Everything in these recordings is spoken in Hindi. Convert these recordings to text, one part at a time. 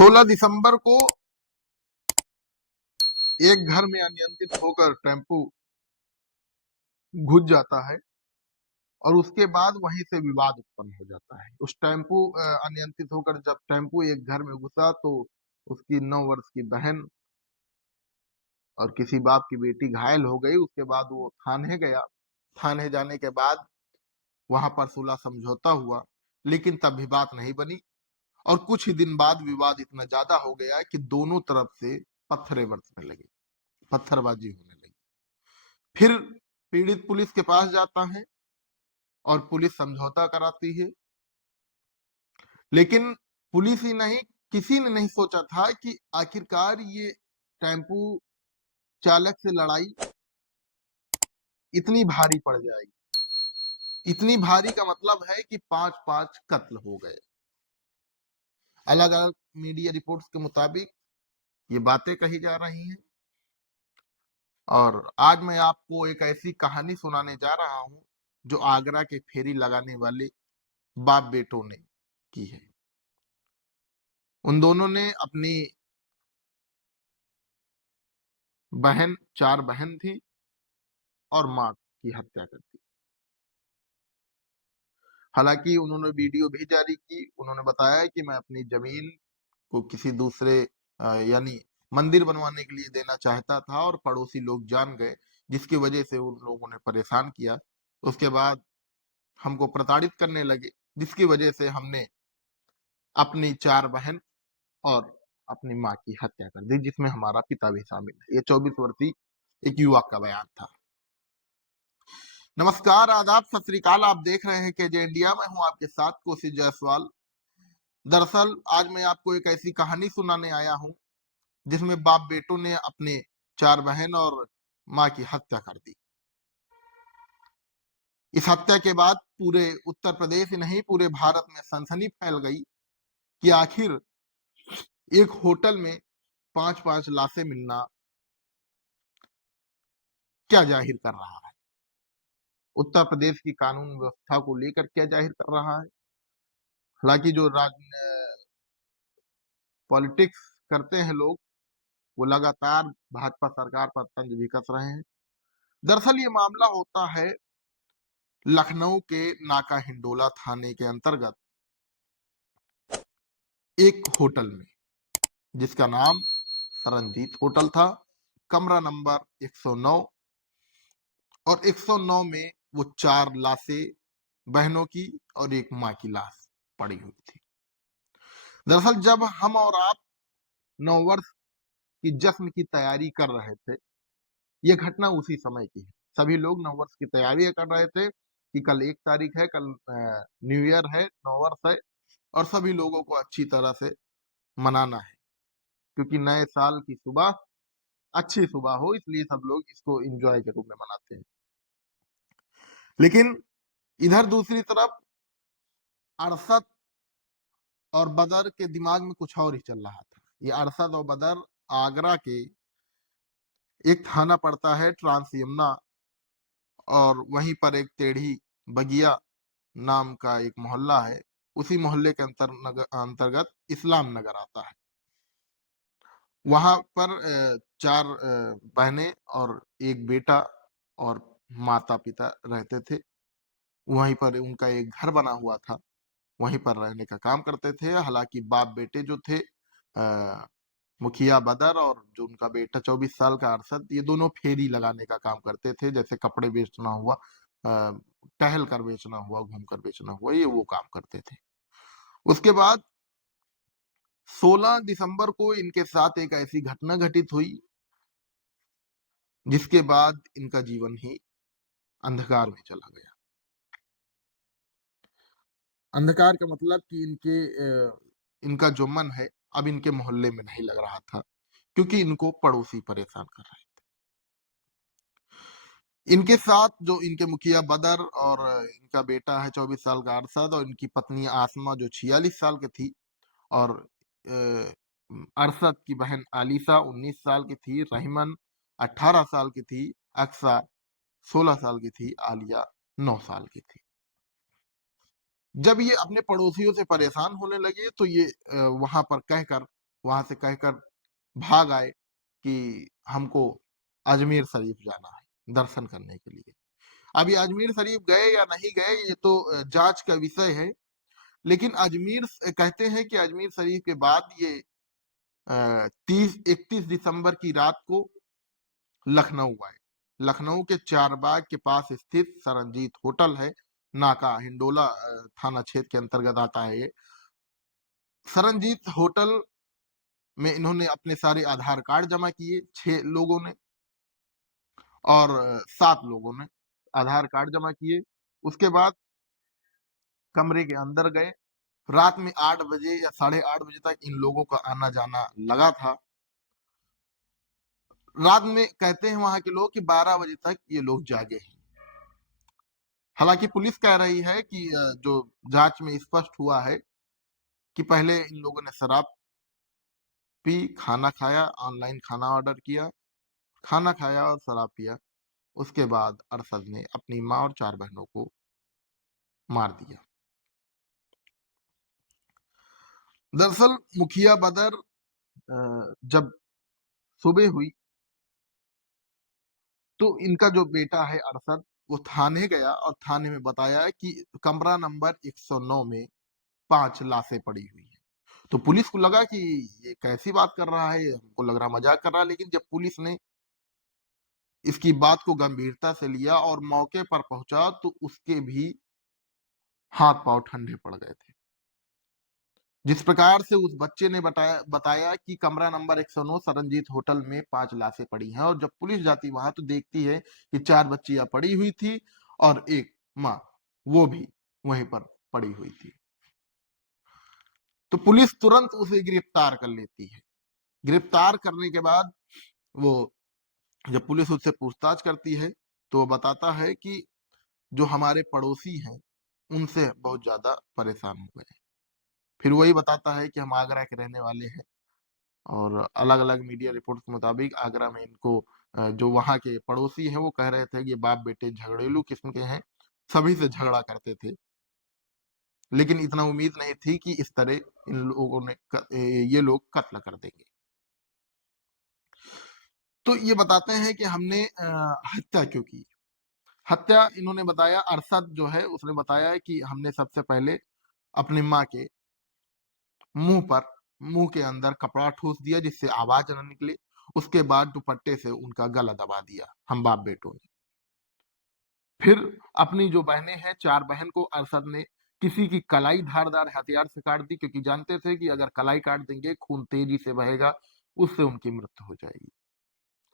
16 दिसंबर को एक घर में अनियंत्रित होकर टेम्पू घुस जाता है और उसके बाद वहीं से विवाद उत्पन्न हो जाता है। उस टेम्पू अनियंत्रित होकर जब टेम्पू एक घर में घुसा तो उसकी 9 वर्ष की बहन और किसी बाप की बेटी घायल हो गई। उसके बाद वो थाने गया। थाने जाने के बाद वहां पर सुलह समझौता हुआ, लेकिन तब भी बात नहीं बनी और कुछ ही दिन बाद विवाद इतना ज्यादा हो गया कि दोनों तरफ से पत्थरें बरसने लगी, पत्थरबाजी होने लगी। फिर पीड़ित पुलिस के पास जाता है और पुलिस समझौता कराती है, लेकिन पुलिस ही नहीं, किसी ने नहीं सोचा था कि आखिरकार ये टेम्पू चालक से लड़ाई इतनी भारी पड़ जाएगी। इतनी भारी का मतलब है कि 5-5 कत्ल हो गए। अलग अलग मीडिया रिपोर्ट्स के मुताबिक ये बातें कही जा रही हैं और आज मैं आपको एक ऐसी कहानी सुनाने जा रहा हूं जो आगरा के फेरी लगाने वाले बाप बेटों ने की है। उन दोनों ने अपनी बहन, 4 बहन थी और मां की हत्या कर दी। हालांकि उन्होंने वीडियो भी जारी की। उन्होंने बताया कि मैं अपनी जमीन को किसी दूसरे यानी मंदिर बनवाने के लिए देना चाहता था और पड़ोसी लोग जान गए, जिसकी वजह से उन लोगों ने परेशान किया। उसके बाद हमको प्रताड़ित करने लगे, जिसकी वजह से हमने अपनी 4 बहन और अपनी माँ की हत्या कर दी, जिसमें हमारा पिता भी शामिल है। ये 24 वर्षीय एक युवक का बयान था। नमस्कार, आदाब, सत श्री अकाल। आप देख रहे हैं केजे इंडिया। मैं हूं आपके साथ कोशिश जायसवाल। दरअसल आज मैं आपको एक ऐसी कहानी सुनाने आया हूं जिसमें बाप बेटों ने अपने 4 बहन और माँ की हत्या कर दी। इस हत्या के बाद पूरे उत्तर प्रदेश ही नहीं, पूरे भारत में सनसनी फैल गई कि आखिर एक होटल में 5-5 लाशें मिलना क्या जाहिर कर रहा है, उत्तर प्रदेश की कानून व्यवस्था को लेकर क्या जाहिर कर रहा है। हालांकि जो पॉलिटिक्स करते हैं लोग, वो लगातार भाजपा सरकार पर तंज भी कस रहे हैं। दरअसल ये मामला होता है लखनऊ के नाका हिंडोला थाने के अंतर्गत एक होटल में, जिसका नाम सरनजीत होटल था। कमरा नंबर 109 और 109 में वो 4 लाशें, बहनों की और एक माँ की लाश पड़ी हुई थी। दरअसल जब हम और आप 9 वर्ष की जश्न की तैयारी कर रहे थे, ये घटना उसी समय की है। सभी लोग 9 वर्ष की तैयारी कर रहे थे कि कल 1 तारीख है, कल न्यू ईयर है, 9 वर्ष है और सभी लोगों को अच्छी तरह से मनाना है, क्योंकि नए साल की सुबह अच्छी सुबह हो, इसलिए सब लोग इसको एंजॉय के रूप में मनाते हैं। लेकिन इधर दूसरी तरफ अरशद और बदर के दिमाग में कुछ और ही चल रहा था। ये अरशद और बदर आगरा के एक थाना पड़ता है ट्रांस यमुना, और वहीं पर एक टेढ़ी बगिया नाम का एक मोहल्ला है। उसी मोहल्ले के अंतर्गत इस्लाम नगर आता है। वहां पर 4 बहनें और एक बेटा और माता पिता रहते थे। वहीं पर उनका एक घर बना हुआ था, वहीं पर रहने का काम करते थे। हालांकि बाप बेटे जो थे, मुखिया बदर और जो उनका बेटा 24 साल का अरशद, ये दोनों फेरी लगाने का काम करते थे। जैसे कपड़े बेचना हुआ, टहल कर बेचना हुआ, घूम कर बेचना हुआ, ये वो काम करते थे। उसके बाद 16 दिसंबर को इनके साथ एक ऐसी घटना घटित हुई जिसके बाद इनका जीवन ही अंधकार में चला गया। अंधकार का मतलब कि इनका जो मन है अब इनके मोहल्ले में नहीं लग रहा था, क्योंकि इनको पड़ोसी परेशान कर रहे थे। इनके साथ जो इनके मुखिया बदर और इनका बेटा है 24 साल का अरशद और इनकी पत्नी आसमा जो 46 साल की थी, और अरशद की बहन आलिशा 19 साल की थी, रहीमन 18 साल की थी, अक्सा 16 साल की थी, आलिया 9 साल की थी। जब ये अपने पड़ोसियों से परेशान होने लगे तो ये वहां पर कहकर वहां से कहकर भाग आए कि हमको अजमेर शरीफ जाना है दर्शन करने के लिए। अभी अजमेर शरीफ गए या नहीं गए ये तो जांच का विषय है, लेकिन कहते हैं कि अजमेर शरीफ के बाद ये 31 दिसंबर की रात को लखनऊ आए। लखनऊ के चारबाग के पास स्थित सरनजीत होटल है, नाका हिंडोला थाना क्षेत्र के अंतर्गत आता है ये। सरनजीत होटल में इन्होंने अपने सारे आधार कार्ड जमा किए, 6 लोगों ने, और 7 लोगों ने आधार कार्ड जमा किए। उसके बाद कमरे के अंदर गए। रात में 8 बजे या 8:30 बजे तक इन लोगों का आना जाना लगा था। रात में कहते हैं वहां के लोग कि 12 बजे तक ये लोग जागे हैं। हालांकि पुलिस कह रही है कि जो जांच में स्पष्ट हुआ है कि पहले इन लोगों ने शराब पी, खाना खाया, ऑनलाइन खाना ऑर्डर किया, खाना खाया और शराब पिया। उसके बाद अरशद ने अपनी माँ और 4 बहनों को मार दिया। दरअसल मुखिया बदर जब सुबह हुई तो इनका जो बेटा है अरशद वो थाने गया और थाने में बताया कि कमरा नंबर 109 में 5 लाशें पड़ी हुई हैं। तो पुलिस को लगा कि ये कैसी बात कर रहा है, हमको लग रहा मजाक कर रहा है, लेकिन जब पुलिस ने इसकी बात को गंभीरता से लिया और मौके पर पहुंचा तो उसके भी हाथ पांव ठंडे पड़ गए थे। जिस प्रकार से उस बच्चे ने बताया कि कमरा नंबर 109 सरनजीत होटल में 5 लाशें पड़ी हैं, और जब पुलिस जाती वहां तो देखती है कि 4 बच्चियां पड़ी हुई थी और एक माँ वो भी वहीं पर पड़ी हुई थी। तो पुलिस तुरंत उसे गिरफ्तार कर लेती है। गिरफ्तार करने के बाद वो जब पुलिस उससे पूछताछ करती है तो वो बताता है कि जो हमारे पड़ोसी हैं उनसे बहुत ज्यादा परेशान हो गए। फिर वही बताता है कि हम आगरा के रहने वाले हैं, और अलग अलग मीडिया रिपोर्ट के मुताबिक आगरा में इनको जो वहाँ के पड़ोसी हैं वो कह रहे थे कि बाप बेटे झगड़ेलू किस्म के हैं, सभी से झगड़ा करते थे, लेकिन इतना उम्मीद नहीं थी कि इस तरह इन लोगों ने ये लोग कत्ल कर देंगे। तो ये बताते हैं कि हमने हत्या क्यों की। हत्या इन्होंने बताया, अरशद जो है उसने बताया कि हमने सबसे पहले अपनी माँ के मुंह के अंदर कपड़ा ठूस दिया जिससे आवाज न निकले। उसके बाद दुपट्टे से उनका गला दबा दिया हम बाप बेटों ने। फिर अपनी जो बहनें हैं 4 बहन को अरशद ने किसी की कलाई धारदार हथियार से काट दी, क्योंकि जानते थे कि अगर कलाई काट देंगे खून तेजी से बहेगा, उससे उनकी मृत्यु हो जाएगी।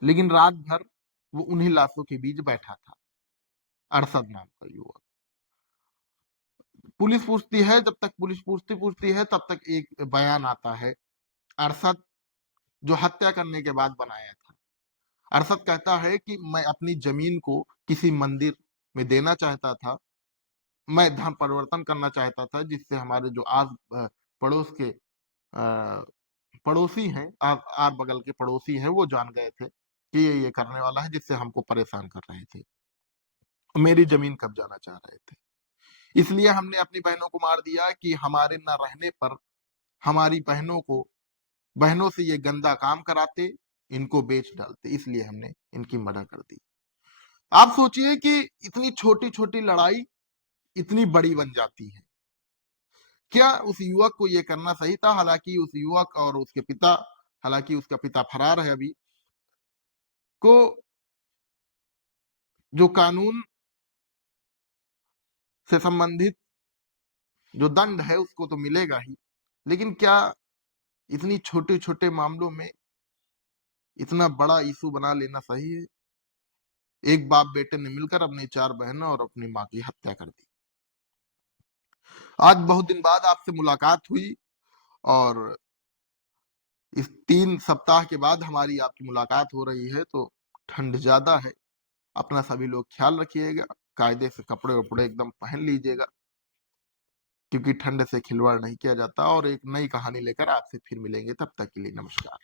लेकिन रात भर वो उन्हीं लाशों के बीच बैठा था, अरशद नाम का युवक। पुलिस पूछती है, जब तक पुलिस पूछती है तब तक एक बयान आता है अरशद जो हत्या करने के बाद बनाया था। अरशद कहता है कि मैं अपनी जमीन को किसी मंदिर में देना चाहता था, मैं धर्म परिवर्तन करना चाहता था, जिससे हमारे जो पड़ोस के पड़ोसी हैं, आर बगल के पड़ोसी हैं, वो जान गए थे कि ये करने वाला है, जिससे हमको परेशान कर रहे थे, मेरी जमीन कब्जाना चाह रहे थे। इसलिए हमने अपनी बहनों को मार दिया कि हमारे न रहने पर हमारी बहनों से ये गंदा काम कराते, इनको बेच डालते, इसलिए हमने इनकी मर्डर कर दी। आप सोचिए कि इतनी छोटी छोटी लड़ाई इतनी बड़ी बन जाती है। क्या उस युवक को ये करना सही था? हालांकि उस युवक और उसके पिता, हालांकि उसका पिता फरार है अभी, को जो कानून से संबंधित जो दंड है उसको तो मिलेगा ही, लेकिन क्या इतनी छोटे छोटे मामलों में इतना बड़ा इशू बना लेना सही है? एक बाप बेटे ने मिलकर अपनी 4 बहनों और अपनी माँ की हत्या कर दी। आज बहुत दिन बाद आपसे मुलाकात हुई, और इस 3 सप्ताह के बाद हमारी आपकी मुलाकात हो रही है, तो ठंड ज्यादा है, अपना सभी लोग ख्याल रखिएगा, कायदे से कपड़े वपड़े एकदम पहन लीजिएगा, क्योंकि ठंड से खिलवाड़ नहीं किया जाता। और एक नई कहानी लेकर आपसे फिर मिलेंगे, तब तक के लिए नमस्कार।